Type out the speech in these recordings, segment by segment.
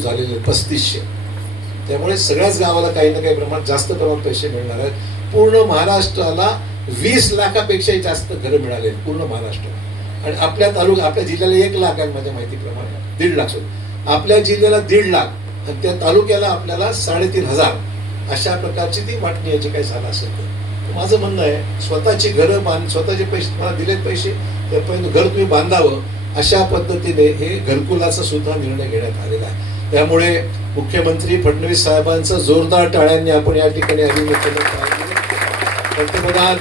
झालेले 3500. त्यामुळे सगळ्याच गावाला काही ना काही प्रमाणात जास्त प्रमाणात पैसे मिळणार आहेत. पूर्ण महाराष्ट्राला 20 लाखापेक्षाही जास्त घरं मिळाले पूर्ण महाराष्ट्रात. आणि आपल्या आपल्या जिल्ह्याला 1 लाख आहे माझ्या माहितीप्रमाणे, 1.5 लाख. आपल्या जिल्ह्याला 1.5 लाख आणि त्या तालुक्याला आपल्याला 3,500 अशा प्रकारची ती वाटणी याची काही झालं असेल तर माझं म्हणणं आहे स्वतःची घरं स्वतःचे पैसे तुम्हाला दिलेत पैसे तर पहिलं घर तुम्ही बांधावं अशा पद्धतीने हे घरकुलाचा सुद्धा निर्णय घेण्यात आलेला आहे. त्यामुळे मुख्यमंत्री फडणवीस साहेबांचं जोरदार टाळ्यांनी आपण या ठिकाणी अभिनंदन केलं पाहिजे. पंतप्रधान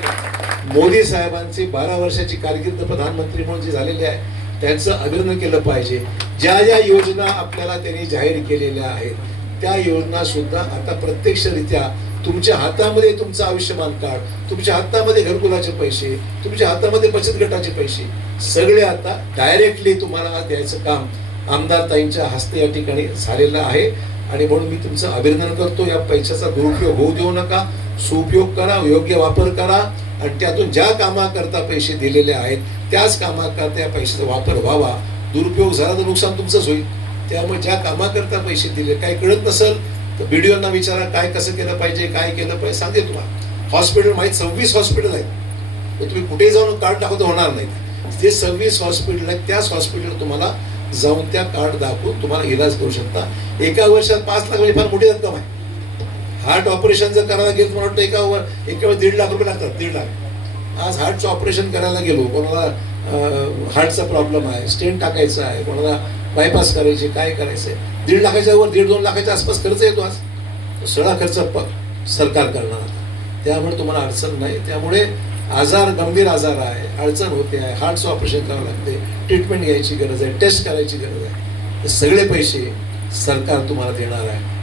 मोदी साहेबांची 12 वर्षाची कारकीर्द प्रधानमंत्री म्हणून जी झालेली आहे त्यांचं अभिनंदन केलं पाहिजे. ज्या ज्या योजना आपल्याला त्यांनी जाहीर केलेल्या आहेत त्या योजना सुद्धा आता प्रत्यक्षरित्या तुमच्या हातामध्ये तुमचं आयुष्यमान कार्ड, तुमच्या हातामध्ये घरकुलाचे पैसे, तुमच्या हातामध्ये बचत गटाचे पैसे सगळे आता डायरेक्टली तुम्हाला द्यायचं काम आमदार ताईंच्या हस्ते या ठिकाणी झालेलं आहे. आणि म्हणून मी तुमचं अभिनंदन करतो. या पैशाचा दुरुपयोग होऊ देऊ नका, सुपयोग करा, योग्य वापर करा आणि त्यातून ज्या कामाकरता पैसे दिलेले आहेत त्याच कामाकरता या पैशाचा वापर व्हावा. दुरुपयोग झाला तर नुकसान तुमचंच होईल. त्यामुळे ज्या कामाकरता पैसे दिले काही कळत नसेल तर व्हिडिओना विचारा काय कसं केलं पाहिजे, काय केलं पाहिजे सांगते तुम्हाला. हॉस्पिटल माहीत 26 हॉस्पिटल आहेत, तुम्ही कुठेही जाऊन कार्ड दाखवता होणार नाही. जे 26 हॉस्पिटल आहेत त्याच हॉस्पिटल तुम्हाला जाऊन त्या कार्ड दाखवून तुम्हाला इलाज करू शकता. एका वर्षात 5 लाख म्हणजे फार मोठी रक्कम आहे. हार्ट ऑपरेशन जर करायला गेलं मला वाटतं एका वेळेस 1.5 लाख रुपये लागतात. 1.5 लाख. आज हार्टचं ऑपरेशन करायला गेलो, कोणाला हार्टचा प्रॉब्लेम आहे, स्टेंट टाकायचा आहे, कोणाला बायपास करायचे, काय करायचंय, 1.5 लाखाच्या वर 1.5-2 लाखाच्या आसपास खर्च येतो. आज सगळा खर्च सरकार करणार. त्यामुळे तुम्हाला अडचण नाही. त्यामुळे आजार गंभीर आजार आहे, अडचण होते आहे, हार्टचं ऑपरेशन करावं लागते, ट्रीटमेंट घ्यायची गरज आहे, टेस्ट करायची गरज आहे, सगळे पैसे सरकार तुम्हाला देणार आहे.